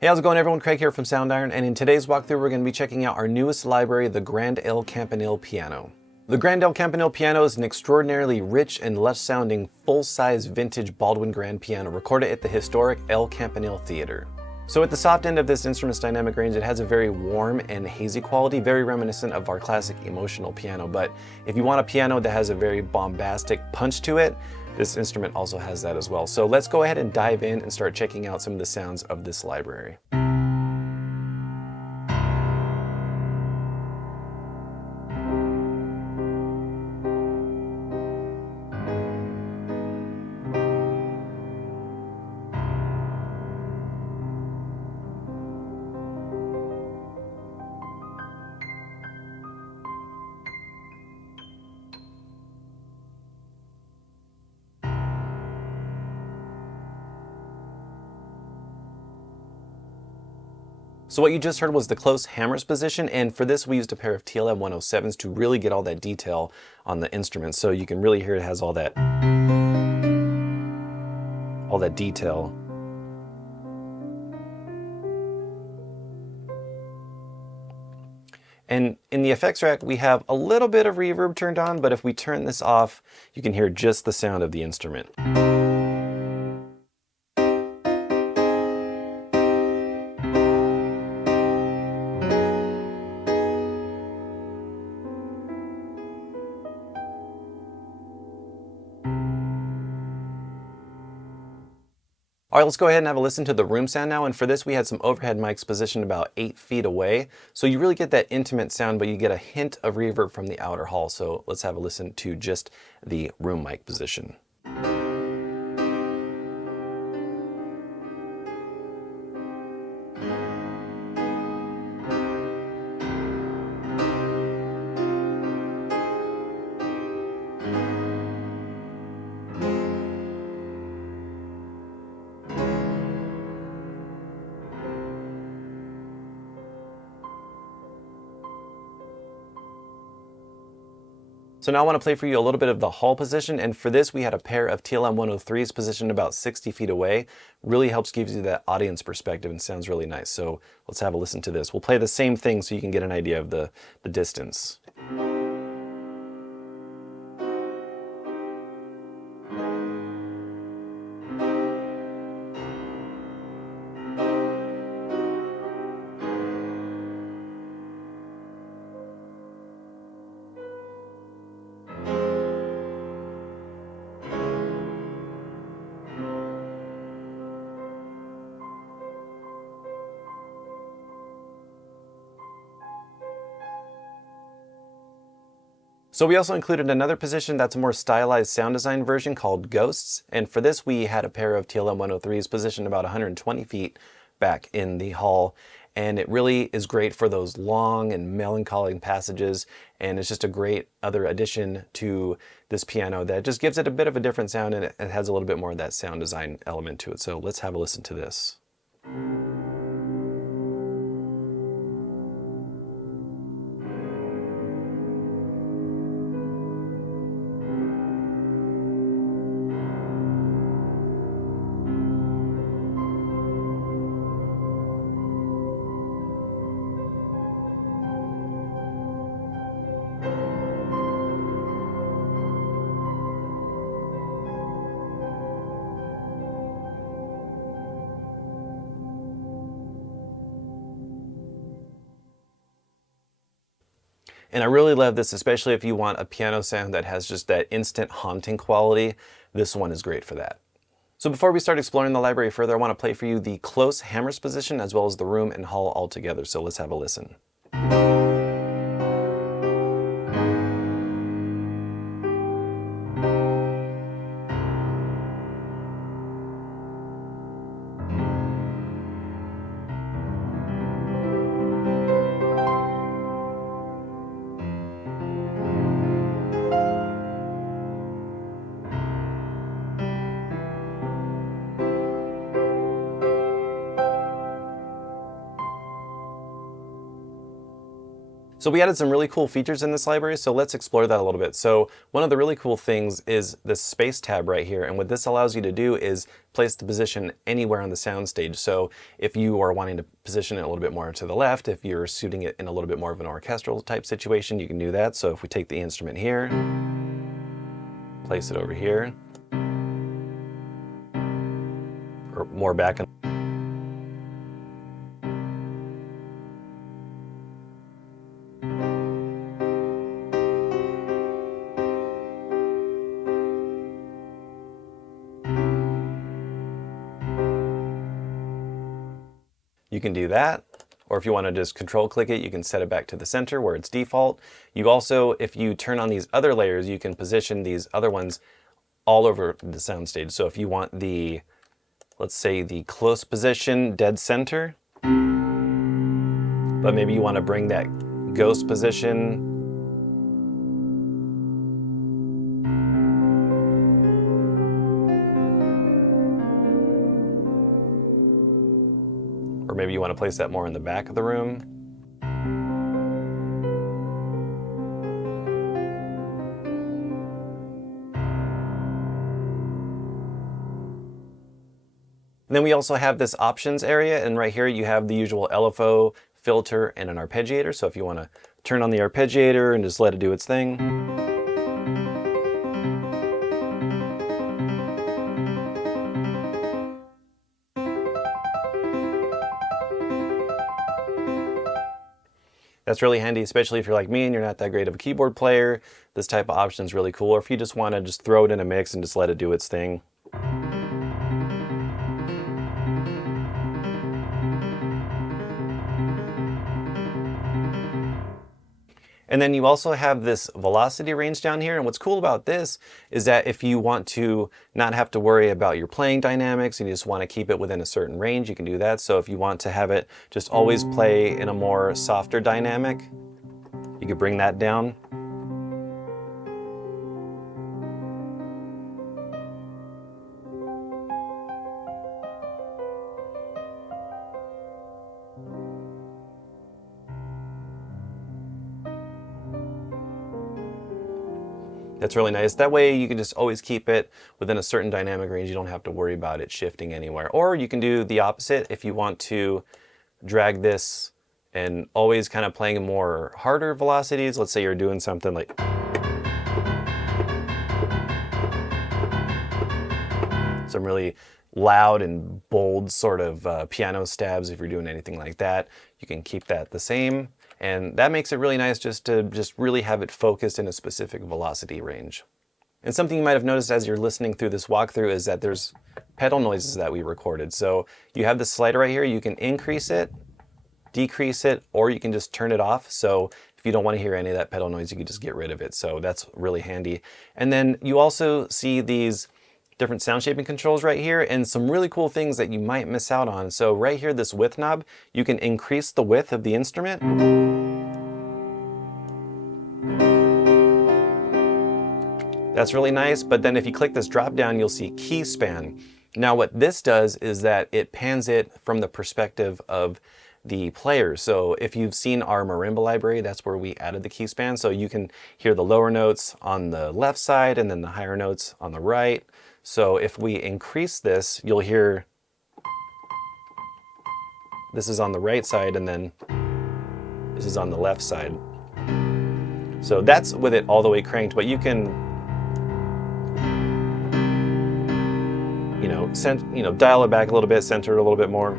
Hey, how's it going everyone? Craig here from Soundiron, and in today's walkthrough we're going to be checking out our newest library, the Grand El Campanil Piano. The Grand El Campanil Piano is an extraordinarily rich and lush-sounding, full-size vintage Baldwin grand piano recorded at the historic El Campanil Theater. So at the soft end of this instrument's dynamic range, it has a very warm and hazy quality, very reminiscent of our classic emotional piano. But if you want a piano that has a very bombastic punch to it, this instrument also has that as well. So let's go ahead and dive in and start checking out some of the sounds of this library. So what you just heard was the close hammers position, and for this we used a pair of TLM 107s to really get all that detail on the instrument. So you can really hear it has all that detail. And in the effects rack we have a little bit of reverb turned on, but if we turn this off, you can hear just the sound of the instrument. All right, let's go ahead and have a listen to the room sound now. And for this, we had some overhead mics positioned about 8 feet away. So you really get that intimate sound, but you get a hint of reverb from the outer hall. So let's have a listen to just the room mic position. So now I want to play for you a little bit of the hall position, and for this we had a pair of TLM 103s positioned about 60 feet away. Really helps give you that audience perspective and sounds really nice. So let's have a listen to this. We'll play the same thing so you can get an idea of the distance. So we also included another position that's a more stylized sound design version called Ghosts. And for this, we had a pair of TLM 103s positioned about 120 feet back in the hall. And it really is great for those long and melancholy passages. And it's just a great other addition to this piano that just gives it a bit of a different sound, and it has a little bit more of that sound design element to it. So let's have a listen to this. And I really love this, especially if you want a piano sound that has just that instant haunting quality. This one is great for that. So before we start exploring the library further, I want to play for you the close hammers position as well as the room and hall all together. So let's have a listen. So we added some really cool features in this library, so let's explore that a little bit. So one of the really cool things is this space tab right here, and what this allows you to do is place the position anywhere on the soundstage. So if you are wanting to position it a little bit more to the left, if you're suiting it in a little bit more of an orchestral type situation, you can do that. So if we take the instrument here, place it over here, or more back. You can do that, or if you want to just control click it, you can set it back to the center where it's default. You also, if you turn on these other layers, you can position these other ones all over the soundstage. So if you want the, let's say the close position dead center, but maybe you want to bring that ghost position or maybe you want to place that more in the back of the room. And then we also have this options area, and right here you have the usual LFO, filter, and an arpeggiator. So if you want to turn on the arpeggiator and just let it do its thing. That's really handy, especially if you're like me and you're not that great of a keyboard player. This type of option is really cool. Or if you just want to just throw it in a mix and just let it do its thing. And then you also have this velocity range down here. And what's cool about this is that if you want to not have to worry about your playing dynamics and you just want to keep it within a certain range, you can do that. So if you want to have it just always play in a more softer dynamic, you could bring that down. That's really nice. That way you can just always keep it within a certain dynamic range. You don't have to worry about it shifting anywhere. Or you can do the opposite if you want to drag this and always kind of playing more harder velocities. Let's say you're doing something like some really loud and bold sort of piano stabs. If you're doing anything like that, you can keep that the same. And that makes it really nice just to really have it focused in a specific velocity range. And something you might have noticed as you're listening through this walkthrough is that there's pedal noises that we recorded. So you have this slider right here, you can increase it, decrease it, or you can just turn it off. So if you don't want to hear any of that pedal noise, you can just get rid of it. So that's really handy. And then you also see these different sound shaping controls right here and some really cool things that you might miss out on. So right here, this width knob, you can increase the width of the instrument. That's really nice, but then if you click this drop down, you'll see key span. Now what this does is that it pans it from the perspective of the player. So if you've seen our marimba library, that's where we added the key span. So you can hear the lower notes on the left side and then the higher notes on the right. So if we increase this, you'll hear this is on the right side and then this is on the left side. So that's with it all the way cranked, but you can dial it back a little bit, center it a little bit more.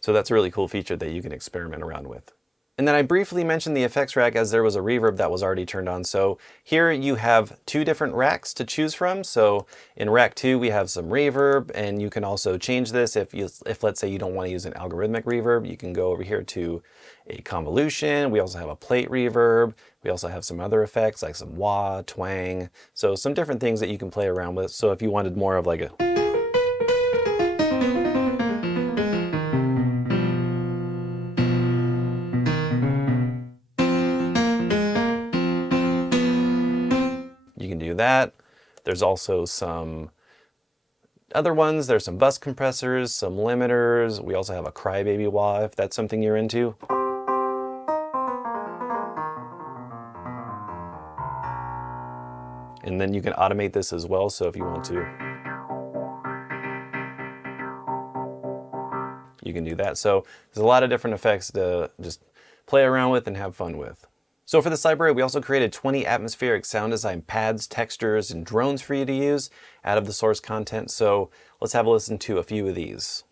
So that's a really cool feature that you can experiment around with. And then I briefly mentioned the effects rack as there was a reverb that was already turned on. So here you have two different racks to choose from. So in rack 2 we have some reverb, and you can also change this if let's say you don't want to use an algorithmic reverb, you can go over here to a convolution. We also have a plate reverb. We also have some other effects like some wah, twang. So some different things that you can play around with. So if you wanted more of like a you can do that. There's also some other ones. There's some bus compressors, some limiters. We also have a crybaby wah if that's something you're into. And then you can automate this as well. So if you want to, you can do that. So there's a lot of different effects to just play around with and have fun with. So for this library, we also created 20 atmospheric sound design pads, textures, and drones for you to use out of the source content. So let's have a listen to a few of these.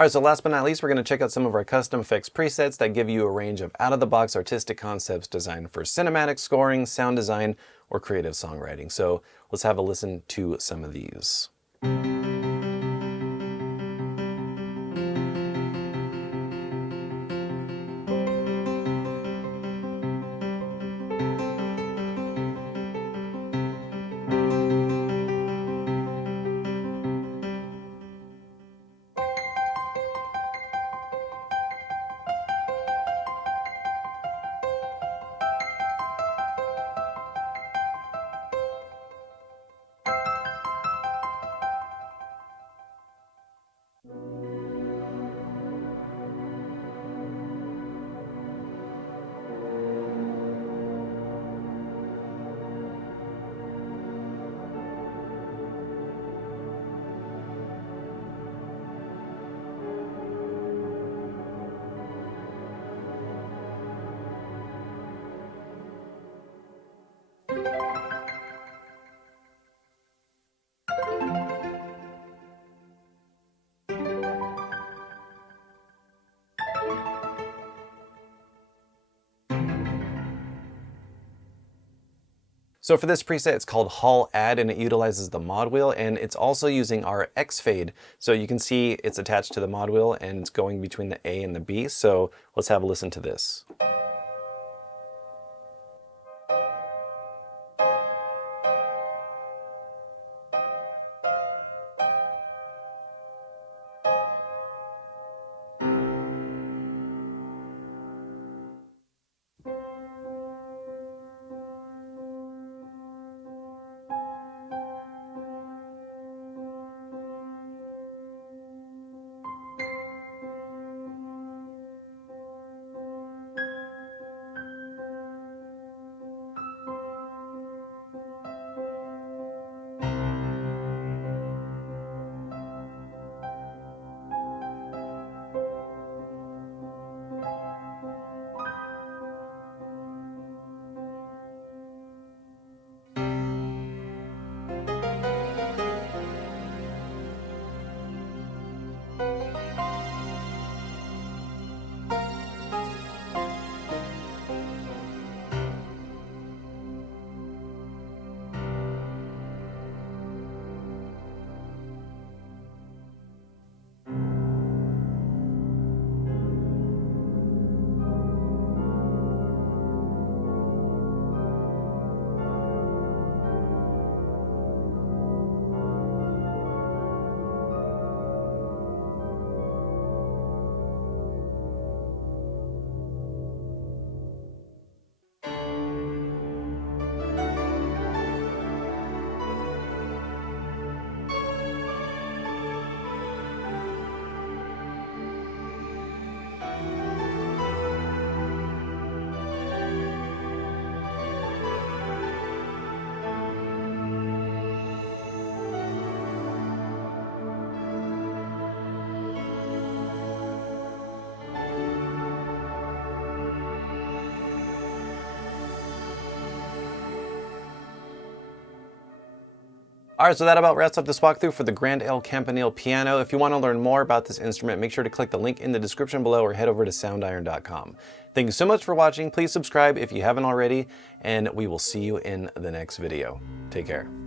All right, so last but not least, we're going to check out some of our custom effects presets that give you a range of out-of-the-box artistic concepts designed for cinematic scoring, sound design, or creative songwriting. So let's have a listen to some of these. So for this preset, it's called Hall Add, and it utilizes the mod wheel, and it's also using our X fade. So you can see it's attached to the mod wheel and it's going between the A and the B. So let's have a listen to this. Alright, so that about wraps up this walkthrough for the Grand El Campanil Piano. If you want to learn more about this instrument, make sure to click the link in the description below or head over to soundiron.com. Thank you so much for watching. Please subscribe if you haven't already, and we will see you in the next video. Take care.